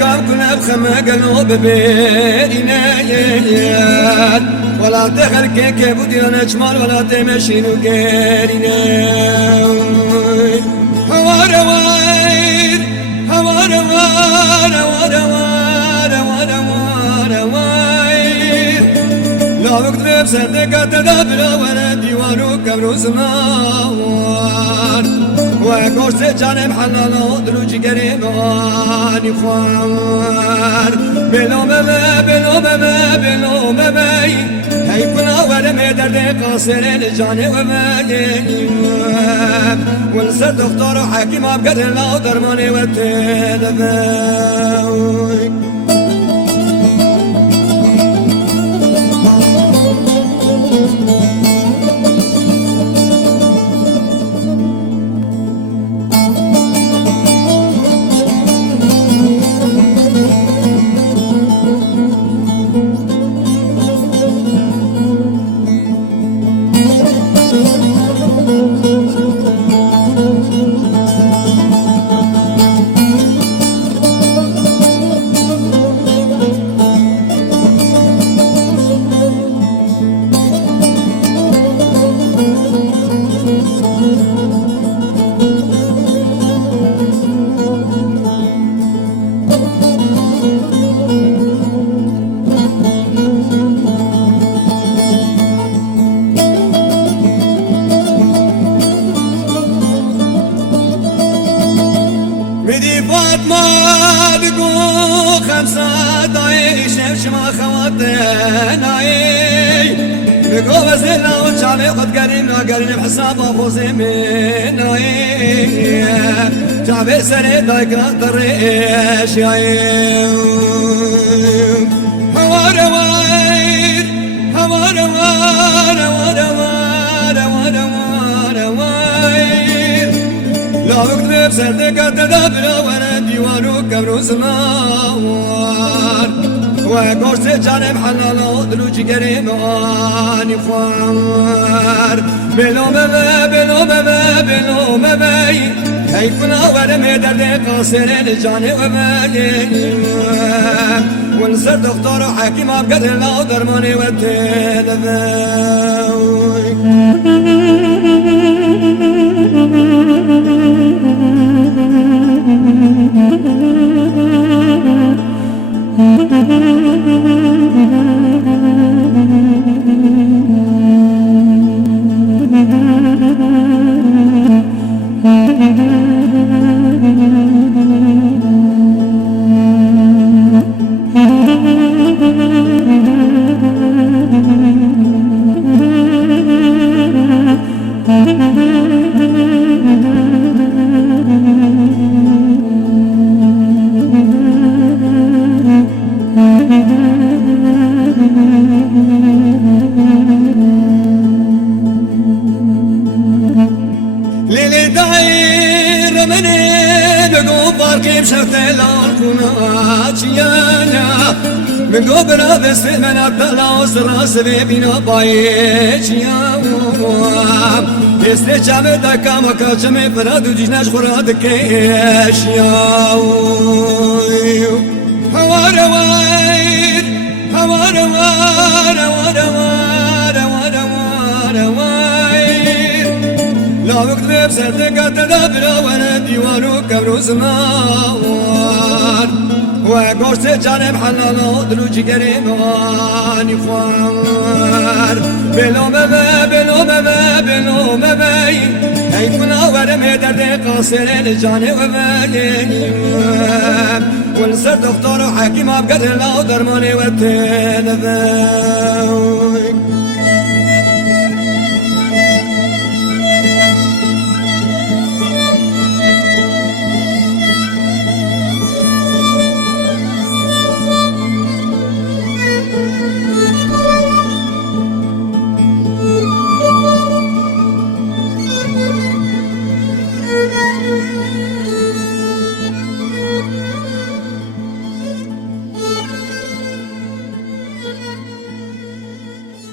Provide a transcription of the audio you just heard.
كاب كنا بخما قلوب بيرينات ولا تخل كيك بودينا جمال ولا تمشي نقيرينا هوار هوار هوار هوار هوار هوار هوار هوار هوار لا وقت بسردك تدبر ولا ديوانو كبرو زنوار وقرص جانم حلال دلوج قريب غاني خوار بلو مما بلو مما بلو مما هاي كنا ورمي درد قاصر الجان ومايم والسر دكتور حكيم عبقر الله درماني والتلفاوي بدي فاطمة بقو خمسة دايش شما خواتناي بقو بزلنا وشامي قد قرينا قرين بحساب أفوزي مناي جابي سري دايكنا طريش يايم هوار هوار هوار هوار هوار هوار هوار هوار هوار لا وقت بسردك تدبر وانا ديوانو كبرو زنوار وقرص جانب حلال دلوج قريب غاني خوار بلو مما بلو مما بلو مما هاي كنا ورمي درد قاصر الجان ومايم والسر دكتور حكيم عبقر الله درماني والتلفاوي ليلي داير مني بقو باركي بشرط الاركونات يانا بقو بنابس في المناب بلاوس راس بيبينا بايش ياوام استجاب دكا مكاچمي فرادو جيناش خوراد كيش ياوام هوار هوار هوار هوار هوار هوار هوار هوار هوار لا وقت بسردك تدبر وانا ديوانو كبرو زنوار وقرص جانب حلال دلوج قريب غاني خوار بلو مما بلو مما بلو مما هاي كنا ورمي درد قاصر الجان ومايم والسر دكتور حكيم عبقر الله درماني والتلفاوي